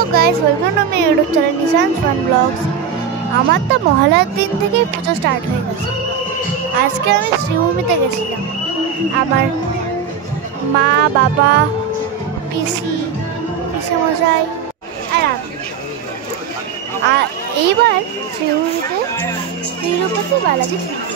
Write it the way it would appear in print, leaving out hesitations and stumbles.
Hello guys, welcome to my YouTube channel Nishan fun blogs. আমার তো মহালয়ার দিন থেকেই পুজো স্টার্ট হয়ে গেছে। আজকে আমি শ্রীভূমিতে গেছিলাম। আমার মা, বাবা, পিসি, পিসেমশাই আর আমি। আর এইবার শ্রীভূমিতে তিরুপতি বালাজি ছিল।